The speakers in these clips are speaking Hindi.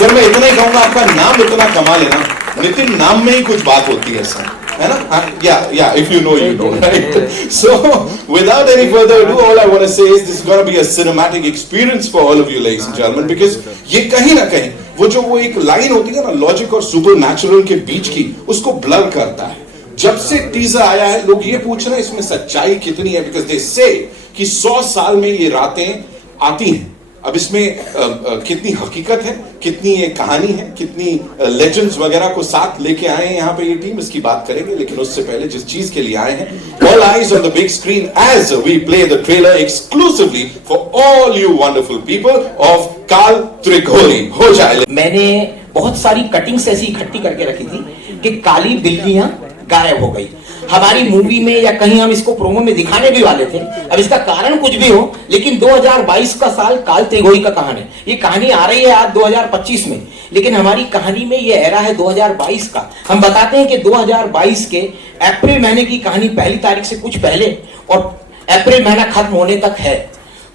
सर मैं इतना ही कहूंगा, आपका नाम इतना कमाल है ना, नितिन नाम में ही कुछ बात होती है सर, है ना? Yeah, if you know, you know, right? So, without any further ado, all I want to say is this is going to be a cinematic experience for all of you, ladies and gentlemen, because ये कहीं ना कहीं वो एक लाइन होती है ना लॉजिक और सुपरनैचुरल के बीच की, उसको ब्लर करता है. जब से टीजर आया है लोग ये पूछ रहे हैं इसमें सच्चाई कितनी है, बिकॉज दे से कि 100 साल में ये रातें आती हैं. अब इसमें कितनी हकीकत है, कितनी ये कहानी है, कितनी लेजेंड्स वगैरह को साथ लेके आए हैं यहाँ पे ये टीम, इसकी बात करेंगे. लेकिन उससे पहले जिस चीज के लिए आए हैं, all eyes on the big screen as we play the trailer exclusively for all you wonderful people of Kaal Trighori. हो जाए. मैंने बहुत सारी कटिंग्स ऐसी इकट्ठी करके रखी थी कि काली बिल्लियां गायब हो गई. हमारी मूवी में या कहीं हम इसको प्रोमो में दिखाने भी वाले थे. अब इसका कारण कुछ भी हो, लेकिन 2022 का साल काल त्रिघोरी का कहानी. ये कहानी आ रही है आज 2025 में, लेकिन हमारी कहानी में ये एरा है 2022 का. हम बताते हैं कि 2022 के अप्रैल महीने की कहानी पहली तारीख से कुछ पहले और अप्रैल महीना खत्म होने तक है.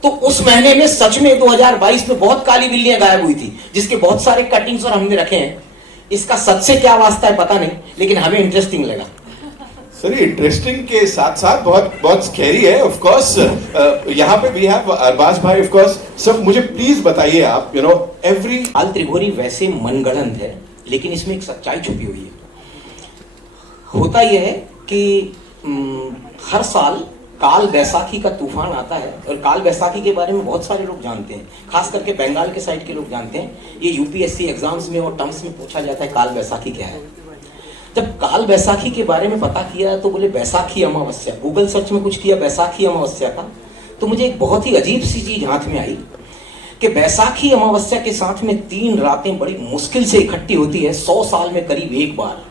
तो उस महीने में सच में 2022 में बहुत काली बिल्लियां गायब हुई थी, जिसके बहुत सारे कटिंग्स और हमने रखे हैं. इसका सच से क्या वास्ता है पता नहीं, लेकिन हमें इंटरेस्टिंग लगा. सर इंटरेस्टिंग के साथ साथ बहुत स्कैरी है. ऑफ कोर्स यहाँ पे वी हैव अरबाज भाई. ऑफ कोर्स सर मुझे प्लीज बताइए आप, यू नो एवरी काल त्रिघोरी वैसे मनगढ़ंत है, लेकिन इसमें एक सच्चाई छुपी हुई है. होता यह है कि हर साल काल बैसाखी का तूफान आता है, और काल बैसाखी के बारे में बहुत सारे लोग जानते हैं, खास करके बंगाल के साइड के लोग जानते हैं. ये यूपीएससी एग्जाम्स में और टर्म्स में पूछा जाता है काल बैसाखी क्या है. जब काल बैसाखी के बारे में पता किया तो बोले बैसाखी अमावस्या. गूगल सर्च में कुछ किया बैसाखी अमावस्या का, तो मुझे एक बहुत ही अजीब सी चीज हाथ में आई कि बैसाखी अमावस्या के साथ में 3 रातें बड़ी मुश्किल से इकट्ठी होती है 100 साल में करीब एक बार.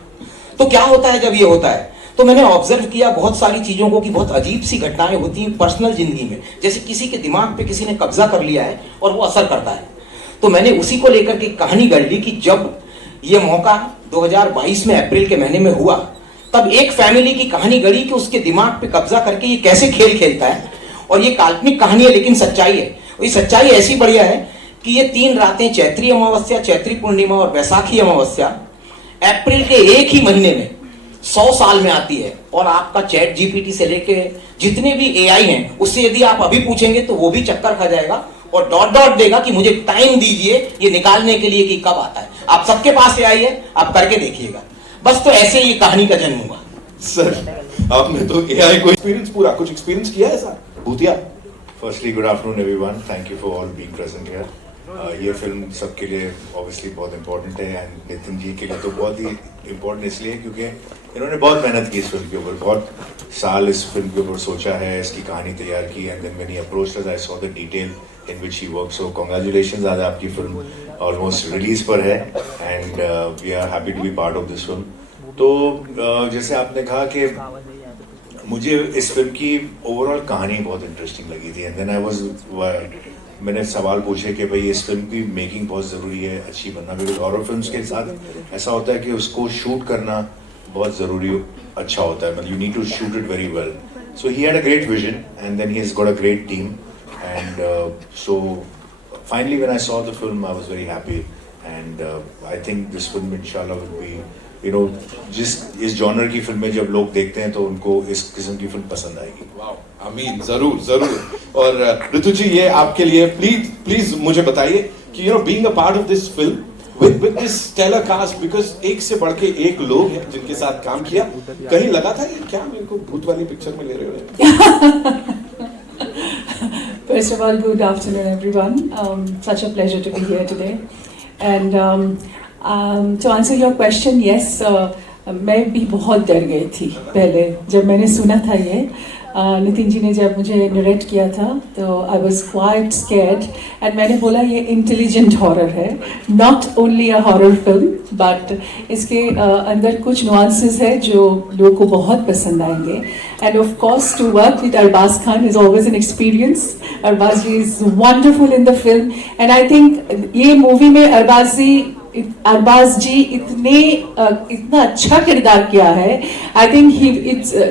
तो क्या होता है जब ये होता है, तो मैंने ऑब्जर्व किया बहुत सारी चीजों को कि बहुत अजीब सी घटनाएं होती हैं पर्सनल जिंदगी में, जैसे किसी के दिमाग पे किसी ने कब्जा कर लिया है और वो असर करता है. तो मैंने उसी को लेकर के कहानी गढ़ ली कि जब ये मौका 2022 में अप्रैल के महीने में हुआ, तब एक फैमिली की कहानी गढ़ी कि उसके दिमाग पे कब्जा करके ये कैसे खेल खेलता है. और ये काल्पनिक कहानी है लेकिन सच्चाई है. और ये सच्चाई ऐसी बढ़िया है कि ये 3 रातें चैत्री अमावस्या, चैत्री पूर्णिमा और बैसाखी अमावस्या अप्रैल के एक ही महीने में 100 साल में आती है. और आपका चैट जीपीटी से लेके जितने भी एआई हैं उससे यदि आप अभी पूछेंगे तो वो भी चक्कर खा जाएगा और डॉट डॉट देगा कि मुझे टाइम दीजिए ये निकालने के लिए कि कब आता है. आप सबके पास एआई है, आप करके देखिएगा. बस तो ऐसे ही कहानी का जन्म हुआ. सर आपने तो एआई को एक्सपीरियंस पूरा कुछ एक्सपीरियंस किया है सर भूतिया. Firstly good afternoon everyone, thank you for all being present here. ये फिल्म सबके लिए ऑब्वियसली बहुत इंपॉर्टेंट है, एंड नितिन जी के लिए तो बहुत ही इम्पोर्टेंट इसलिए क्योंकि इन्होंने बहुत मेहनत की इस फिल्म के ऊपर, बहुत साल इस फिल्म के ऊपर सोचा है, इसकी कहानी तैयार की, and then when he approached us I saw the detail in which he work. So congratulations, आज आपकी फिल्म ऑलमोस्ट रिलीज पर है and we are happy to be part of this film. तो जैसे आपने कहा कि मुझे इस फिल्म की ओवरऑल कहानी बहुत इंटरेस्टिंग लगी थी, एंड देन आई वाज मैंने सवाल पूछे कि भाई इस फिल्म की मेकिंग बहुत ज़रूरी है, अच्छी बनना, बिकॉज हॉरर फिल्म्स के साथ ऐसा होता है कि उसको शूट करना बहुत ज़रूरी अच्छा होता है, मतलब you need to shoot it very well. So he had a great vision and then he has got a great team, and so finally when I saw the film I was very happy, and I think this film इंशाल्लाह विल बी, यू नो, इस जॉनर की फिल्में जब लोग देखते हैं तो उनको इस किस्म की फिल्म पसंद आएगी. आमीन, जरूर जरूर. और ऋतु जी ये आपके लिए प्लीज मुझे बताइए कि you know being a part of this film with this stellar cast, because एक से बढ़ के एक लोग हैं जिनके साथ काम किया, कहीं लगा था कि क्या मेरे को भूत वाली पिक्चर में ले रहे हो? First of all, good afternoon everyone. Such a pleasure to be here today. And to answer your question, yes, मैं भी बहुत डर गई थी पहले जब मैंने सुना था ये. नितिन जी ने जब मुझे नरेट किया था तो I was quite scared, and मैंने बोला ये इंटेलिजेंट हॉरर है, not only a horror film but इसके अंदर कुछ नुआंसेस है जो लोगों को बहुत पसंद आएंगे. And of course to work with Arbaaz Khan is always an experience. Arbaaz ji is wonderful in the film, and I think ये मूवी में अरबाज जी अरबाज जी इतना अच्छा किरदार किया है. I think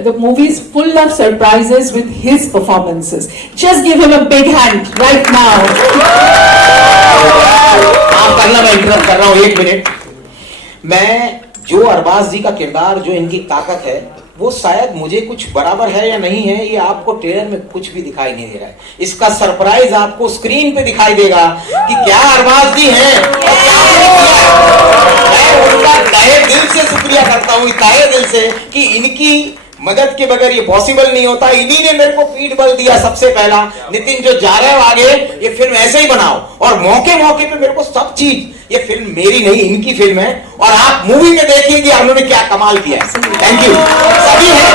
the movie is full of surprises with his performances. Just give him a big hand right now. आप करना, मैं इंटरप्ट कर रहा हूँ 1 मिनट. मैं जो अरबाज जी का किरदार, जो इनकी ताकत है, वो शायद मुझे कुछ बराबर है या नहीं है, ये आपको ट्रेलर में कुछ भी दिखाई नहीं दे रहा है. इसका सरप्राइज आपको स्क्रीन पे दिखाई देगा कि क्या अरबाज जी हैं और क्या किया. मैं उनका तहे दिल से शुक्रिया करता हूँ, तहे दिल से, कि इनकी मदद के बगैर ये पॉसिबल नहीं होता. इन्हीं ने मेरे को पीठ बल दिया सबसे पहला. नितिन, जो जा रहे हो आगे, ये फिल्म ऐसे ही बनाओ, और मौके मौके पे मेरे को सब चीज, ये फिल्म मेरी नहीं इनकी फिल्म है, और आप मूवी में देखिए कि उन्होंने क्या कमाल किया है. थैंक यू सभी है.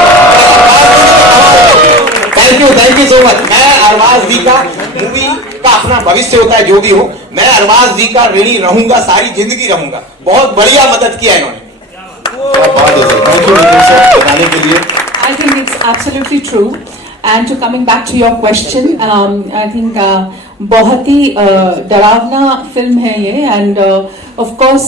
Thank you so much. मैं अरबाज जी का, मूवी का अपना भविष्य होता है जो भी हो, मैं अरबाज जी का ऋणी रहूंगा, सारी जिंदगी रहूंगा. बहुत बढ़िया मदद किया इन्होंने. थैंक यू नितिन सर बताने के लिए. I think it's absolutely true. And to coming back to your question, I think बहुत ही डरावना फिल्म है ये. एंड ऑफ कोर्स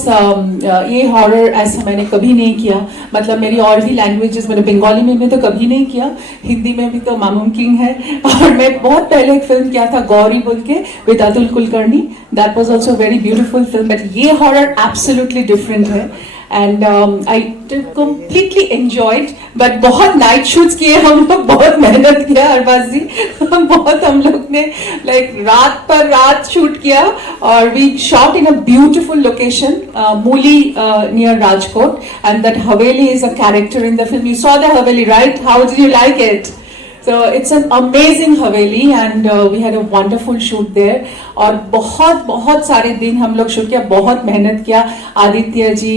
ये हॉरर ऐसा मैंने कभी नहीं किया. मतलब मेरी और भी लैंग्वेजेस, मैंने बंगाली में तो कभी नहीं किया, हिंदी में भी तो नामुमकिन है. और मैं बहुत पहले एक फिल्म किया था गौरी बोल के with Atul Kulkarni. That was also very beautiful film. But ये हॉरर एब्सोल्युटली डिफरेंट है. And I completely enjoyed. But बहुत नाइट शूट्स किए हम लोग, बहुत मेहनत किया अरबाज जी. बहुत हम लोग ने लाइक रात पर रात शूट किया. और we shot in a beautiful location, Muli near Rajkot. And that haveli is a character in the film. You saw the haveli, right? How did you like it? So it's an amazing Haveli and we had a wonderful shoot there. और बहुत सारे दिन हम लोग शूट किया, बहुत मेहनत किया. आदित्य जी,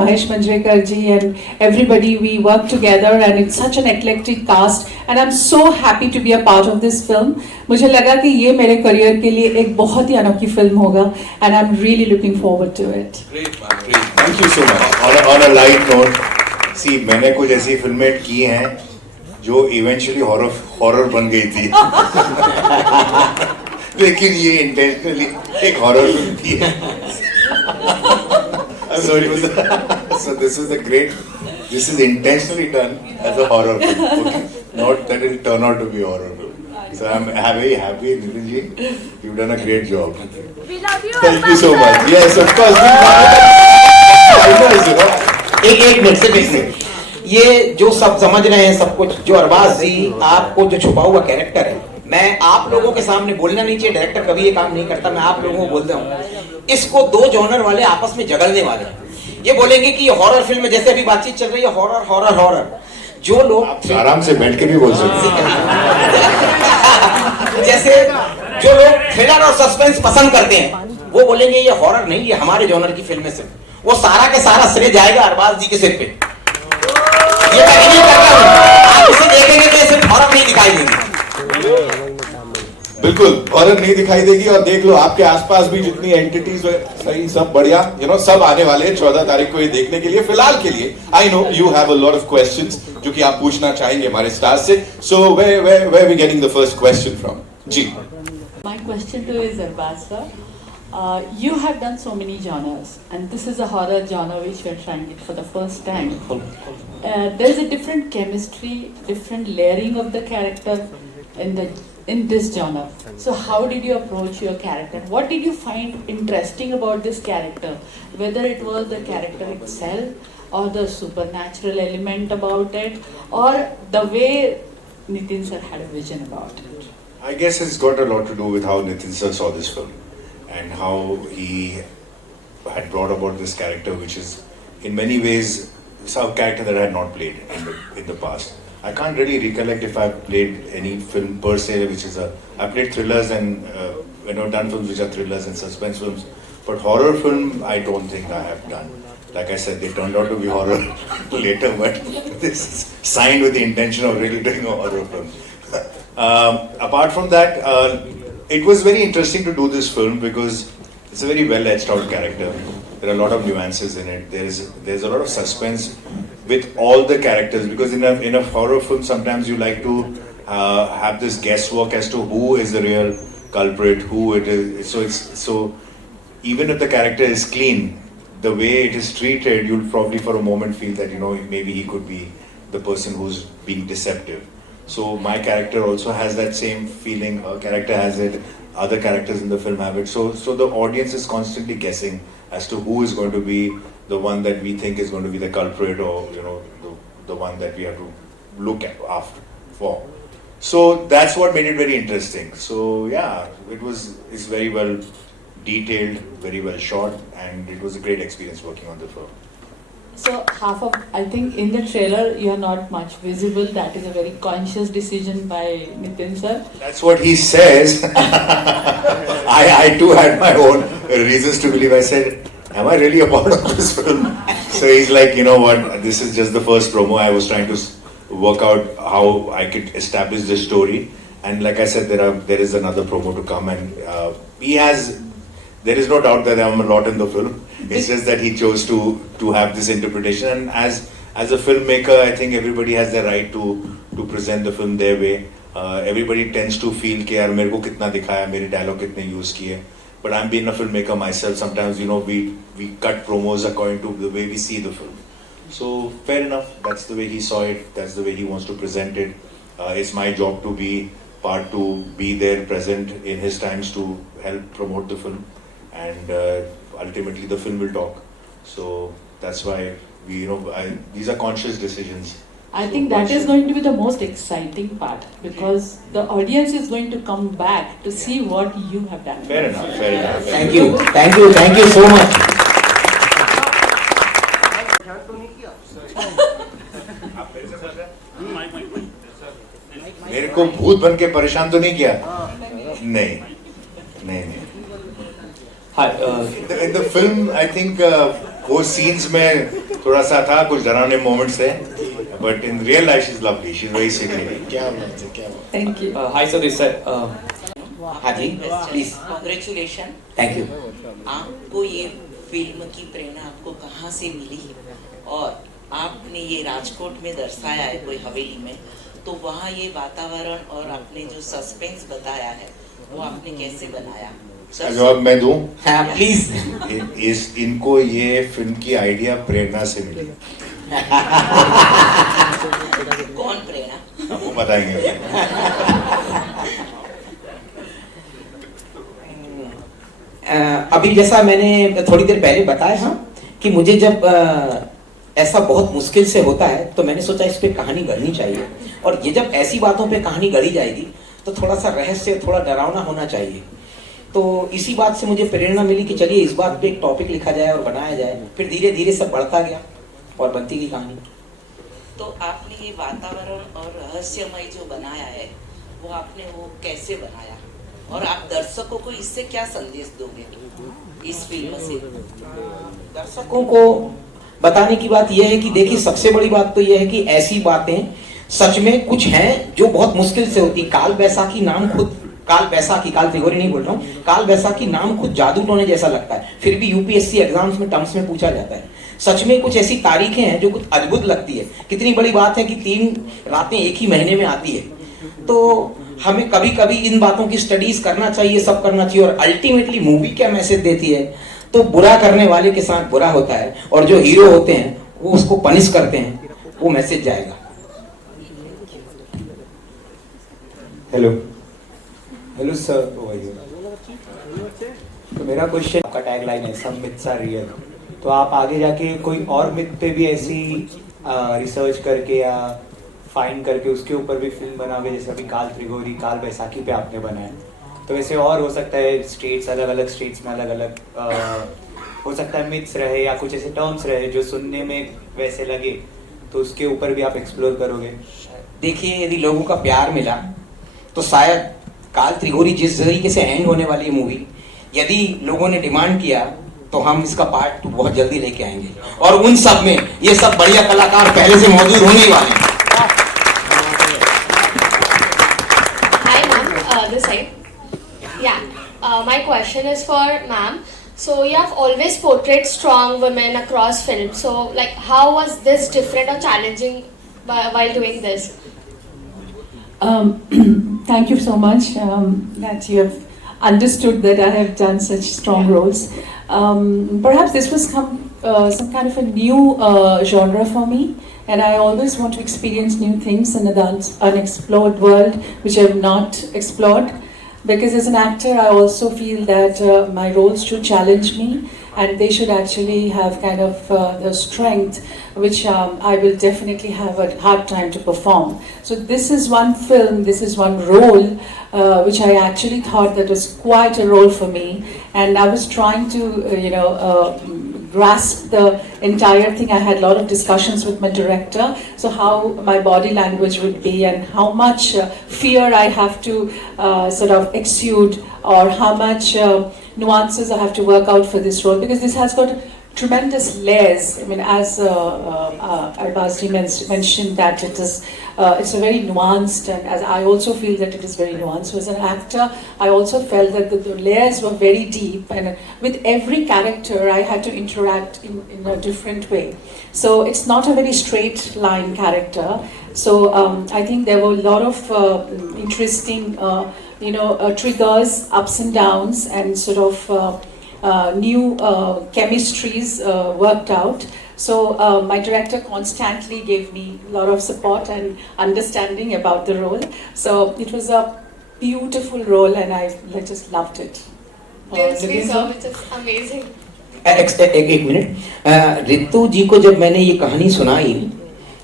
महेश मंजरेकर जी and everybody, we worked together and it's such an eclectic cast and I'm so happy to be a part of this film. मुझे लगा कि ये मेरे करियर के लिए एक बहुत ही अनोखी फिल्म होगा and I'm really looking forward to it. Great man, great. Thank you so much. On a light note, see, मैंने कुछ ऐसी फिल्में की हैं जो इवेंचुअली हॉरर बन गई थी. लेकिन ये इंटेंशनली एक हॉरर फिल्म थी. So this is intentionally done as a horror film. Okay? Not that it will turn out to be a horror film. So I'm very happy, Nitin ji. You've done a great job. We love you. Thank you so much. Yes, of course. एक मिनट से मिनट. ये जो सब समझ रहे हैं सब कुछ, जो अरबाज जी आपको जो छुपा हुआ कैरेक्टर है, मैं आप लोगों के सामने बोलना नहीं चाहिए, डायरेक्टर कभी ये काम नहीं करता, मैं आप लोगों को बोलता हूँ, इसको 2 जॉनर वाले आपस में जगलने वाले हैं. ये बोलेंगे कि ये हॉरर फिल्म है, जैसे अभी बातचीत चल रही है हॉरर हॉरर हॉरर. जो लोग आराम से बैठ के भी बोल सकते हैं. जैसे जो लोग थ्रिलर और सस्पेंस पसंद करते हैं, वो बोलेंगे ये हॉरर नहीं, ये हमारे जॉनर की फिल्म है. सिर्फ वो सारा के सारा श्रेय जाएगा अरबाज जी के सिर पे. ये मैं नहीं करता हूं. आप इसे देखेंगे तो सिर्फ हॉरर नहीं दिखाई देगी. बिल्कुल हॉरर नहीं दिखाई देगी. और देख लो आपके आसपास भी जितनी एंटिटीज सही, सब बढ़िया, सब आने वाले हैं 14 तारीख को ये देखने के लिए. फिलहाल के लिए I know you have a lot of questions जो कि आप पूछना चाहेंगे हमारे स्टार्स से. So where we getting the first question from? जी. My question to you is Arbaz sir. You have done so many genres, and this is a horror genre which you are trying it for the first time. There is a different chemistry, different layering of the character in this genre. So how did you approach your character? What did you find interesting about this character? Whether it was the character itself, or the supernatural element about it, or the way Nitin sir had a vision about it. I guess it's got a lot to do with how Nitin sir saw this film and how he had brought about this character, which is in many ways some character that I had not played in the past. I can't really recollect if I've played any film per se, which is I've played thrillers and done films which are thrillers and suspense films, but horror film I don't think I have done. Like I said, they turned out to be horror later, but this is signed with the intention of really doing a horror film. Apart from that, it was very interesting to do this film because it's a very well etched out character. There are a lot of nuances in it. There's a lot of suspense with all the characters, because in a horror film sometimes you like to have this guesswork as to who is the real culprit, who it is. So even if the character is clean, the way it is treated, you'll probably for a moment feel that, maybe he could be the person who's being deceptive. So my character also has that same feeling. Her character has it. Other characters in the film have it. So the audience is constantly guessing as to who is going to be the one that we think is going to be the culprit, or the one that we have to look at after for. So that's what made it very interesting. So yeah, it's very well detailed, very well shot, and it was a great experience working on the film. So I think in the trailer you are not much visible. That is a very conscious decision by Nitin sir. That's what he says. I too had my own reasons to believe. I said, am I really a part of this film? So he's like, you know what, this is just the first promo. I was trying to work out how I could establish this story. And like I said, there is another promo to come, and there is no doubt that I'm a lot in the film. It's just that he chose to have this interpretation. And as a filmmaker, I think everybody has the right to present the film their way. Everybody tends to feel कि यार मेरे को कितना दिखाया, मेरे dialogue कितने use किए. But I'm being a filmmaker myself. Sometimes we cut promos according to the way we see the film. So fair enough. That's the way he saw it. That's the way he wants to present it. It's my job to be there, present in his times to help promote the film. And ultimately the film will talk. So that's why these are conscious decisions. I think that is going to be the most exciting part, because the audience is going to come back to see what you have done. Fair enough. Thank you so much. मेरे को भूत बन के परेशान तो नहीं किया? नहीं. In the film, I think वो scenes में थोड़ा सा था, कुछ डरावने moments थे. But in real life, she's lovely. She's very sweet. Thank you. Hi sir, this side. हाँ जी, please. Congratulations. Thank you. आपको ये फिल्म की प्रेरणा आपको कहाँ से मिली, और आपने ये राजकोट में दर्शाया है कोई हवेली में, तो वहाँ ये वातावरण और आपने जो सस्पेंस बताया है वो आपने कैसे बनाया? जवाब मैं दूं? हाँ प्लीज. इनको ये फिल्म की आइडिया प्रेरणा से मिली. कौन प्रेरणा? आपको बताएंगे. अभी जैसा मैंने थोड़ी देर पहले बताया था कि मुझे जब ऐसा बहुत मुश्किल से होता है तो मैंने सोचा इस पे कहानी गढ़नी चाहिए, और ये जब ऐसी बातों पे कहानी गढ़ी जाएगी तो थोड़ा सा रहस्य, थोड़ा डरावना होना चाहिए. तो इसी बात से मुझे प्रेरणा मिली कि चलिए इस बात पे एक टॉपिक लिखा जाए और बनाया जाए. फिर धीरे धीरे सब बढ़ता गया और बनती गई कहानी. तो आपने ये वातावरण और रहस्यमय जो बनाया है वो आपने कैसे बनाया, और आप दर्शकों को इससे क्या संदेश दोगे इस फिल्म से? दर्शकों को बताने की बात यह है कि देखिए, सबसे बड़ी बात तो यह है कि ऐसी बातें सच में कुछ हैं जो बहुत मुश्किल से होती. काल बैसाखी काल त्रिगोरी नहीं बोल रहा हूँ, काल बैसाखी नाम खुद जादू टोने जैसा लगता है, फिर भी यूपीएससी एग्जाम्स में टर्म्स में पूछा जाता है. सच में कुछ ऐसी तारीखें हैं जो कुछ अद्भुत लगती है. कितनी बड़ी बात है कि 3 रातें एक ही महीने में आती है. तो हमें कभी कभी इन बातों की स्टडीज करना चाहिए, सब करना चाहिए. और अल्टीमेटली मूवी क्या मैसेज देती है, तो बुरा करने वाले के साथ बुरा होता है, और जो हीरो होते हैं वो उसको पनिश करते हैं, वो मैसेज जाएगा. हेलो सर, तो मेरा क्वेश्चन, आपका टैगलाइन है सम मिथ्स आर रियल, तो आप आगे जाके कोई और मिथ पे भी ऐसी रिसर्च करके या फाइंड करके उसके ऊपर भी फिल्म बनाओगे, जैसे अभी काल त्रिगोरी, काल बैसाखी पे आपने बनाया, तो वैसे और हो सकता है स्टेट्स, अलग अलग स्टेट्स में अलग अलग हो सकता है मिथ्स रहे या कुछ ऐसे टर्म्स रहे जो सुनने में वैसे लगे, तो उसके ऊपर भी आप एक्सप्लोर करोगे? देखिए, यदि लोगों का प्यार मिला तो शायद काल त्रिगोरी जिस तरीके से एंड होने वाली है मूवी, यदि लोगों ने डिमांड किया तो हम इसका पार्ट 2 बहुत जल्दी लेके आएंगे, और उन सब में ये सब बढ़िया कलाकार पहले से मौजूद होने ही वाले हैं. Hi ma'am, this side. Yeah, my question is for ma'am. So you have always portrayed strong women across films. So like, how was this different or challenging while doing this? Thank you so much that you have understood that I have done such strong roles. Perhaps this was some kind of a new genre for me, and I always want to experience new things in an unexplored world which I have not explored. Because as an actor, I also feel that my roles should challenge me, and they should actually have kind of the strength which I will definitely have a hard time to perform. So this is one film, this is one role which I actually thought that was quite a role for me, and I was trying to grasp the entire thing. I had a lot of discussions with my director, so how my body language would be and how much fear I have to sort of exude, or how much nuances I have to work out for this role, because this has got tremendous layers. I mean, as Arbaz mentioned, that it's a very nuanced, and as I also feel that it is very nuanced. So as an actor, I also felt that the layers were very deep, and with every character I had to interact in a different way. So it's not a very straight line character. So I think there were a lot of interesting triggers, ups and downs, and sort of new chemistries worked out. So my director constantly gave me a lot of support and understanding about the role. So it was a beautiful role, and I just loved it. Thanks, Lisa. It is amazing. एक मिनट, रितु जी को जब मैंने ये कहानी सुनाई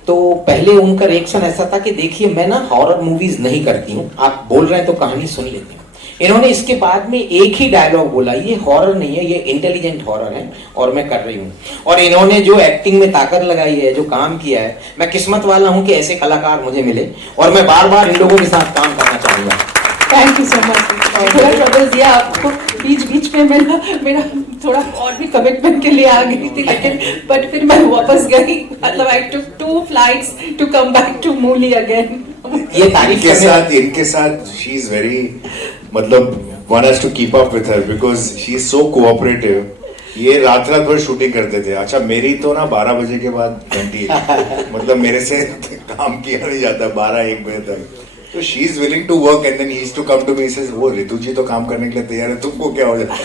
तो पहले उनका रिएक्शन ऐसा था कि देखिए मैं ना हॉरर मूवीज नहीं करती हूँ, आप बोल रहे हैं तो कहानी सुन लेती हूँ। इन्होंने इसके बाद में एक ही डायलॉग बोला, ये हॉरर नहीं है, ये इंटेलिजेंट हॉरर है और मैं कर रही हूँ। और इन्होंने जो एक्टिंग में ताकत लगाई है, जो काम किया है, मैं किस्मत वाला हूँ कि ऐसे कलाकार मुझे मिले, और मैं बार बार इन लोगों के साथ काम करना चाहूँगा। Thank you so much. थोड़ा ट्रबल दिया आपको बीच में, मेरा थोड़ा और भी कमिटमेंट के लिए आ गई थी, लेकिन बट फिर मैं वापस गई। मतलब I took 2 flights to come back to मूली अगेन। ये तारीफ इनके साथ शी इज वेरी, मतलब one has to keep up with her because she is so cooperative. ये रात भर शूटिंग करते थे। अच्छा, मेरी तो ना 12 बजे के बाद घंटी मतलब मेरे से काम किया नहीं जाता 12-1 बजे तक। तो she is willing to work and then he is to come to me, says वो रितु जी तो काम करने के लिए तैयार है, तुमको क्या हो जाता है?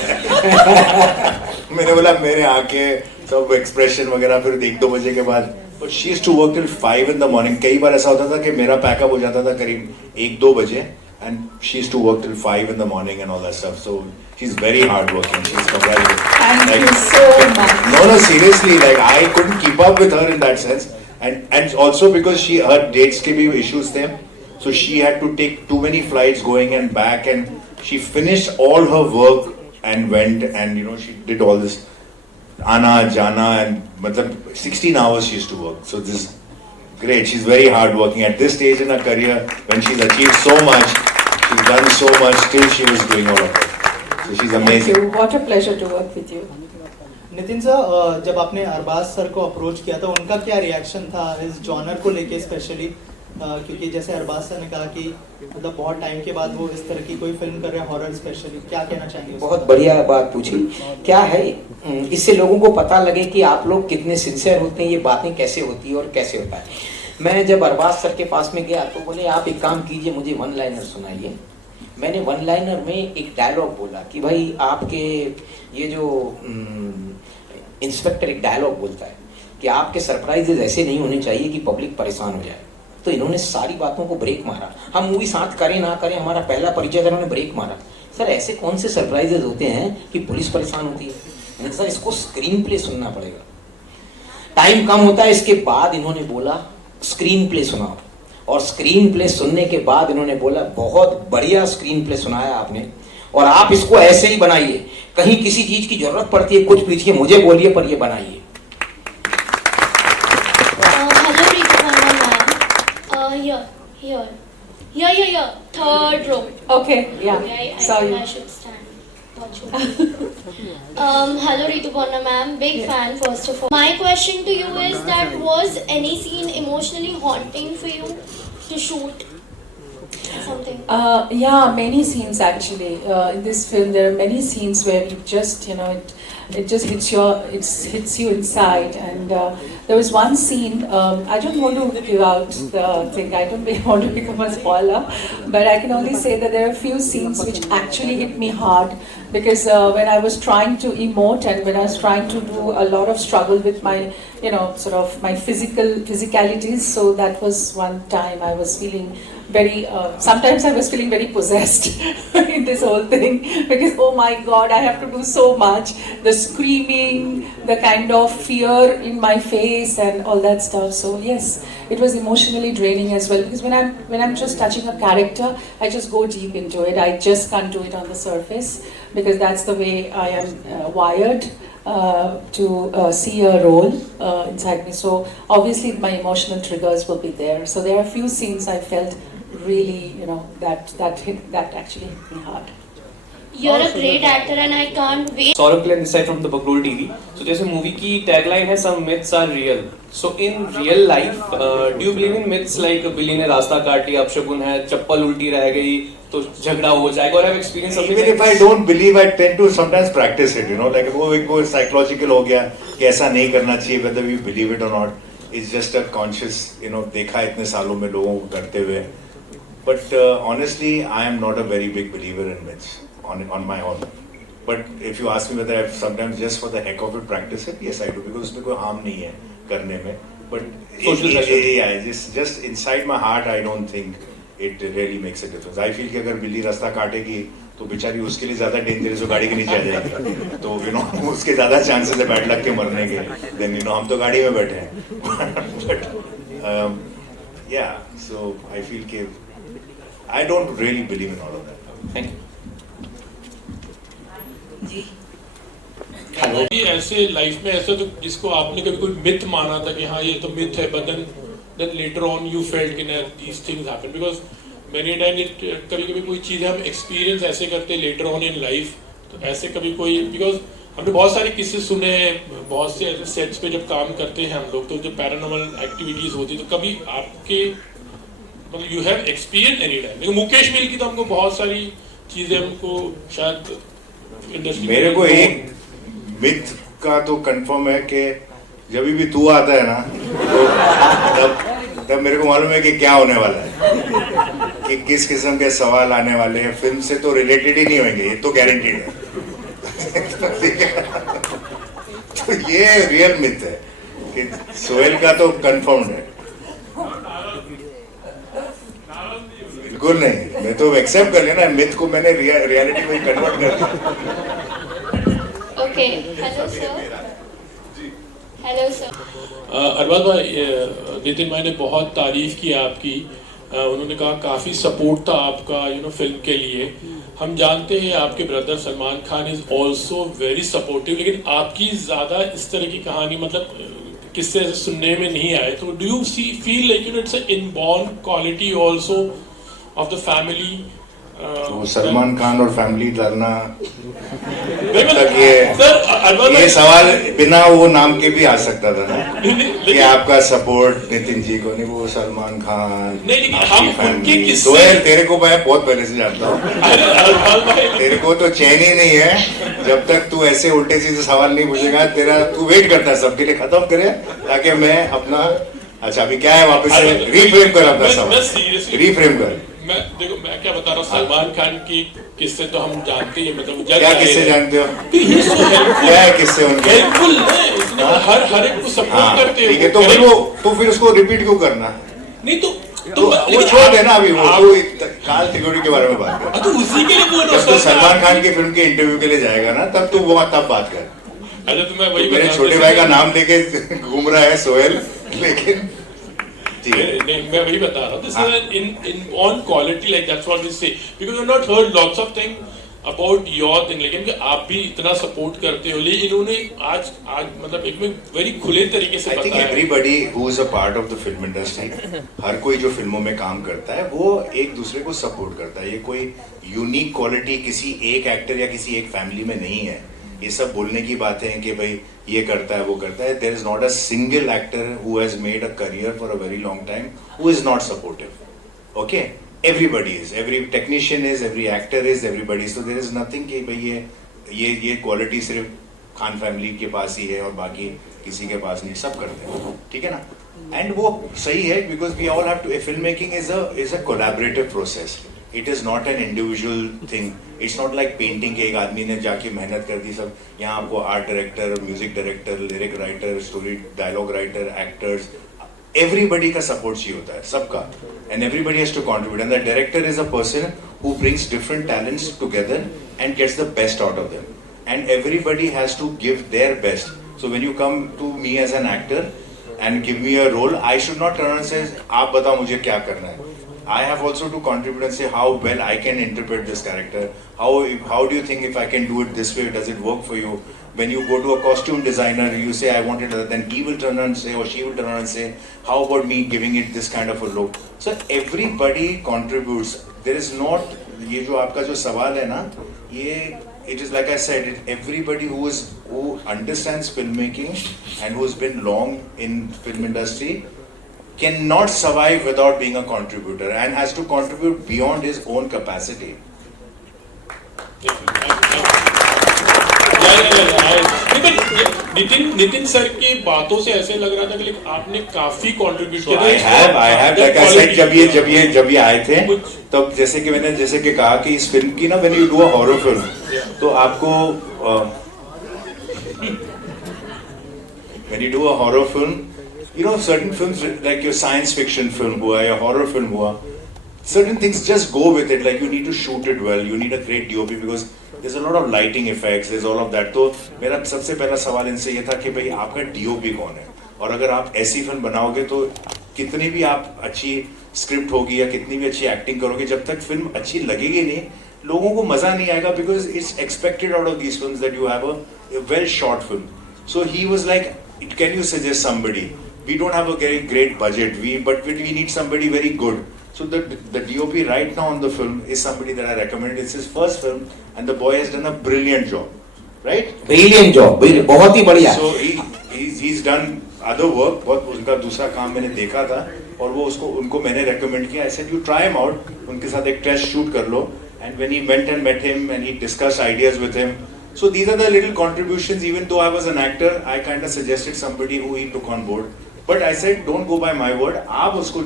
मैंने बोला मेरे आंखें सब एक्सप्रेशन वगैरह फिर 1-2 बजे के बाद। But she is to work till 5 in the morning। कई बार ऐसा होता था कि मेरा पैकअप हो जाता था करीब 1-2 बजे, and she used to work till 5 in the morning and all that stuff. So she's very hardworking. She's congratulated. Thank you so much. No, seriously, like I couldn't keep up with her in that sense, and also because her dates ke bhi issues थे, so she had to take too many flights going and back, and she finished all her work and went, and she did all this Ana Jana, and matlab 16 hours she used to work. So this is great. She's very hardworking at this stage in her career when she's achieved so much. She's done so much. Still, she was doing all of it. So she's amazing. Thank you. What a pleasure to work with you. Nitin sir, जब आपने अरबाज सर को अप्रोच किया था, उनका क्या रिएक्शन था इस जॉनर को लेके स्पेशली? क्योंकि जैसे अरबाज सर ने कहा कि मतलब बहुत टाइम के बाद वो इस तरह की कोई फिल्म कर रहे हैं हॉरर स्पेशली, क्या कहना चाहेंगे? बहुत बढ़िया बात पूछी। क्या है, इससे लोगों को पता लगे कि आप लोग कितने सिंसियर होते हैं, ये बातें कैसे होती है और कैसे होता है। मैं जब अरबाज सर के पास में गया तो बोले आप एक काम कीजिए, मुझे 1 लाइनर सुनाइए। मैंने 1 लाइनर में एक डायलॉग बोला कि भाई आपके ये जो इंस्पेक्टर एक डायलॉग बोलता है कि आपके सरप्राइजेज ऐसे नहीं होने चाहिए कि पब्लिक परेशान हो जाए। तो इन्होंने सारी बातों को ब्रेक मारा। हम मूवी साथ करें ना करें, हमारा पहला परिचय था, इन्होंने ब्रेक मारा। सर ऐसे कौन से सरप्राइजेज होते हैं कि पुलिस परेशान होती है? मैंने सर इसको स्क्रीन प्ले सुनना पड़ेगा, टाइम कम होता है। इसके बाद इन्होंने बोला स्क्रीन प्ले सुनाओ, और स्क्रीन प्ले सुनने के बाद इन्होंने बोला बहुत बढ़िया स्क्रीन प्ले सुनाया आपने, और आप इसको ऐसे ही बनाइए, कहीं किसी चीज की जरूरत पड़ती है कुछ पीछे मुझे बोलिए पर ये बनाइए। Here, third row. Okay, yeah. Sorry. I should stand. Hello Rituparna ma'am, big fan first of all. My question to you is that was any scene emotionally haunting for you to shoot? Something. Yeah, many scenes actually. In this film, there are many scenes where you just, it just hits you inside, and there was one scene, I don't want to give out the thing, I don't want to become a spoiler, but I can only say that there are a few scenes which actually hit me hard, because when I was trying to emote and when I was trying to do a lot of struggle with my, sort of my physicalities, so that was one time I was feeling very, sometimes I was feeling very possessed in this whole thing, because oh my God, I have to do so much, the screaming, the kind of fear in my face and all that stuff. So yes, it was emotionally draining as well, because when I'm just touching a character, I just go deep into it. I just can't do it on the surface, because that's the way I am wired to see a role inside me. So obviously my emotional triggers will be there. So there are a few scenes I felt really, that actually hit me hard. You're a great actor and I can't wait. Saurabh Glenn this side from the Bagrol TV. So जैसे movie की tagline है some myths are real. So in real life, do you believe in myths like बिल्ली ने रास्ता काट लिया, अपशगुन है, चप्पल उल्टी रह गई तो झगड़ा हो जाएगा, और have experienced something? Even if I don't believe, I tend to sometimes practice it. Like वो psychological हो गया कि ऐसा नहीं करना चाहिए, whether we believe it or not. It's just a conscious, देखा इतने सालों में लोगों को करते हुए. But honestly, I am not a very big believer in myths on my own. But if you ask me whether I sometimes just for the heck of it practice it, yes I do, because उसमें कोई harm नहीं है करने में. But just inside my heart, I don't think it really makes a difference. I feel कि अगर बिल्ली रास्ता काटेगी तो बेचारी उसके लिए ज़्यादा डेंजरस, वो गाड़ी के नीचे आ जाएगी, तो उसके ज़्यादा चांसेस है बैड लक के मरने के. Then हम तो गाड़ी में बैठे हैं. But yeah, so I feel कि I don't really believe in all of that. Thank you. जी ऐसे लाइफ में ऐसे तो जिसको आपने कभी कोई मिथ माना था कि हाँ ये तो मिथ है, but then later on you felt कि these things happen, because many times कभी कोई चीज़ हम experience ऐसे करते later on in life, तो ऐसे कभी कोई, because हमने बहुत सारे किस्से सुने हैं, बहुत से ऐसे सेट्स पे जब काम करते हैं हम लोग, तो जो पैरानॉर्मल एक्टिविटीज होती है, तो कभी आपके मतलब you have experience any time? लेकिन मुकेश मिल की तो हमको बहुत सारी चीजें हमको शायद इंडस्ट्री, मेरे को एक मिथ का तो कंफर्म है कि जब भी तू आता है ना, तो तब मेरे को मालूम है कि क्या होने वाला है, कि किस किस्म के सवाल आने वाले हैं. फिल्म से तो रिलेटेड ही नहीं होंगे, ये तो गारंटीड है. तो ये रियल मिथ है कि सोहेल का तो कंफर्म्ड है. बिल्कुल नहीं, मैं तो एक्सेप्ट कर लेना मिथ को, मैंने रियलिटी में कन्वर्ट कर दिया. Okay, hello sir. Hello sir. Arbaaz भाई, नितिन भाई ने बहुत तारीफ की आपकी. उन्होंने कहा काफ़ी सपोर्ट था आपका फिल्म के लिए. हम जानते हैं आपके brother Salman Khan is also very supportive, लेकिन आपकी ज़्यादा इस तरह की कहानी मतलब किससे सुनने में नहीं आए. तो do you feel like it's a inborn quality also of the family? तो सलमान खान और फैमिली डालना तक ये सवाल बिना वो नाम के भी आ सकता था ना, कि आपका सपोर्ट नितिन जी को नहीं, वो सलमान खान, आपकी फैमिली. सोहेल तेरे को मैं बहुत पहले से जानता हूँ, तेरे को तो चैन ही नहीं है जब तक तू ऐसे उल्टे सीधे सवाल नहीं पूछेगा. तू वेट करता है सबके लिए खत्म करे ताकि मैं अपना, अच्छा अभी क्या है वापस से रीफ्रेम कर अपना सवाल, रीफ्रेम कर. देखो मैं क्या बता रहा हूँ, सलमान खान की किस्से तो हम जानते हैं, मतलब क्या किस्से जानते हो, क्या है किस्से उनके? हेल्पफुल है, हर एक को सपोर्ट करते हैं. ठीक है, तो फिर उसको रिपीट क्यों करना? नहीं तो वो छोड़ देना अभी, वो तो काल त्रिकोणी के बारे में बात कर. तो उसी के लिए जब तो सलमान खान की फिल्म के इंटरव्यू के लिए जाएगा ना, तब तब बात कर. अच्छा तो मैं वही मेरे छोटे भाई का नाम लेके घूम रहा है सोहेल, लेकिन मैं वही बता रहा हूँ. This is in on quality, like that's what we say, because I've not heard lots of things about your thing, लेकिन कि आप भी इतना सपोर्ट करते हो, लेकिन इन्होंने आज मतलब एक में वेरी खुले तरीके से बताया. I think everybody who is a part of the film industry, हर कोई जो फिल्मों में काम करता है वो एक दूसरे को सपोर्ट करता है. ये कोई यूनिक क्वालिटी किसी एक एक्टर या किसी एक फैमिली में नहीं है. ये सब बोलने की बातें हैं कि भाई ये करता है वो करता है. There is not a single actor who has made a career for a very long time who is not supportive. Okay, everybody is, every technician is, every actor is, everybody. So there is nothing कि भाई ये क्वालिटी सिर्फ खान फैमिली के पास ही है और बाकी किसी के पास नहीं, सब करते हैं, ठीक है ना. एंड वो सही है because we all have to, film making is a collaborative process. It is not an individual thing. It's not like painting के एक आदमी ने जाके मेहनत कर दी. सब यहाँ आपको art director, music director, lyric writer, story dialogue writer, actors, everybody का सपोर्ट चाहिए होता है, सबका. And everybody has to contribute. And the director is a person who brings different talents together and gets the best out of them. And everybody has to give their best. So when you come to me as an actor and give me a role, I should not turn and say, "आप बताओ मुझे क्या करना है." I have also to contribute and say how well I can interpret this character. How do you think if I can do it this way, does it work for you? When you go to a costume designer, you say I want it, then he will turn around and say, or she will turn around and say, how about me giving it this kind of a look? So everybody contributes. There is not, ये जो आपका जो सवाल है ना, ये it is like I said, everybody who understands filmmaking and who has been long in film industry cannot survive without being a contributor and has to contribute beyond his own capacity. Nitin sir की बातों से ऐसे लग रहा था कि आपने काफी कंट्रीब्यूट किया. I have like I said, जब ये आए थे तब जैसे कि मैंने कहा कि इस फिल्म की ना, when you do a horror film, तो आपको when you do a horror film, you know, certain films like your science fiction film हुआ या horror film हुआ, certain things just go with it. Like you need to shoot it well, you need a great DOP because there's a lot of lighting effects, there's all of that. तो मेरा सबसे पहला सवाल इनसे ये था कि भाई आपका DOP कौन है, और अगर आप ऐसी फिल्म बनाओगे तो कितनी भी आप अच्छी स्क्रिप्ट होगी या कितनी भी अच्छी एक्टिंग करोगे, जब तक फिल्म अच्छी लगेगी नहीं, लोगों को मजा नहीं आएगा. Because it's expected out of these films that you have a well short film. So he was like, can you suggest somebody? We don't have a very great budget, but we need somebody very good. So the DOP right now on the film is somebody that I recommended. It's his first film, and the boy has done a brilliant job, right? Brilliant job, बहुत ही बढ़िया. So he's done other work. बहुत उनका दूसरा काम मैंने देखा था और वो उनको मैंने recommend किया. I said you try him out. उनके साथ एक test shoot कर लो. And when he went and met him and he discussed ideas with him. So these are the little contributions. Even though I was an actor, I kind of suggested somebody who he took on board. But I said, don't go by my word. आप उसको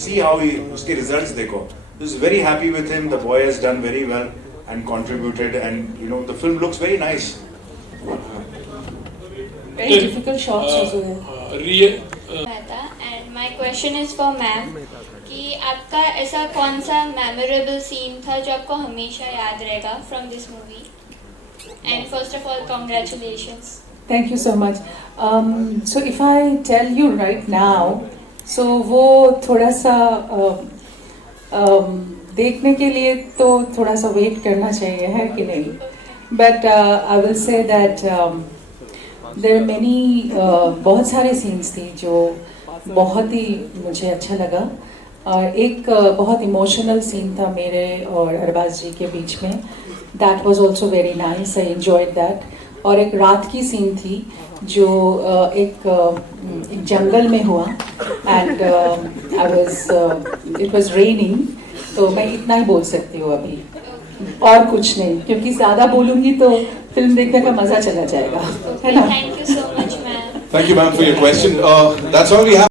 see how उसके results देखो. I was very happy with him. The boy has done very well and contributed, and you know the film looks very nice. Very difficult shots also there. And my question is for ma'am कि आपका ऐसा कौन सा memorable scene था जो आपको हमेशा याद रहेगा from this movie? And first of all, congratulations. Thank you so much. So if I tell you right now, so वो थोड़ा सा देखने के लिए तो थोड़ा सा वेट करना चाहिए, है कि नहीं? But I will say that there are many बहुत सारे scenes थी जो बहुत ही मुझे अच्छा लगा. एक बहुत इमोशनल सीन था मेरे और अरबाज जी के बीच में. That was also very nice. I enjoyed that. और एक रात की सीन थी जो एक जंगल में हुआ. And it was raining. तो मैं इतना ही बोल सकती हूँ अभी, और कुछ नहीं, क्योंकि ज़्यादा बोलूँगी तो फिल्म देखने का मज़ा चला जाएगा, है ना? Thank you so much, ma'am. Thank you, ma'am, for your question. That's all we have.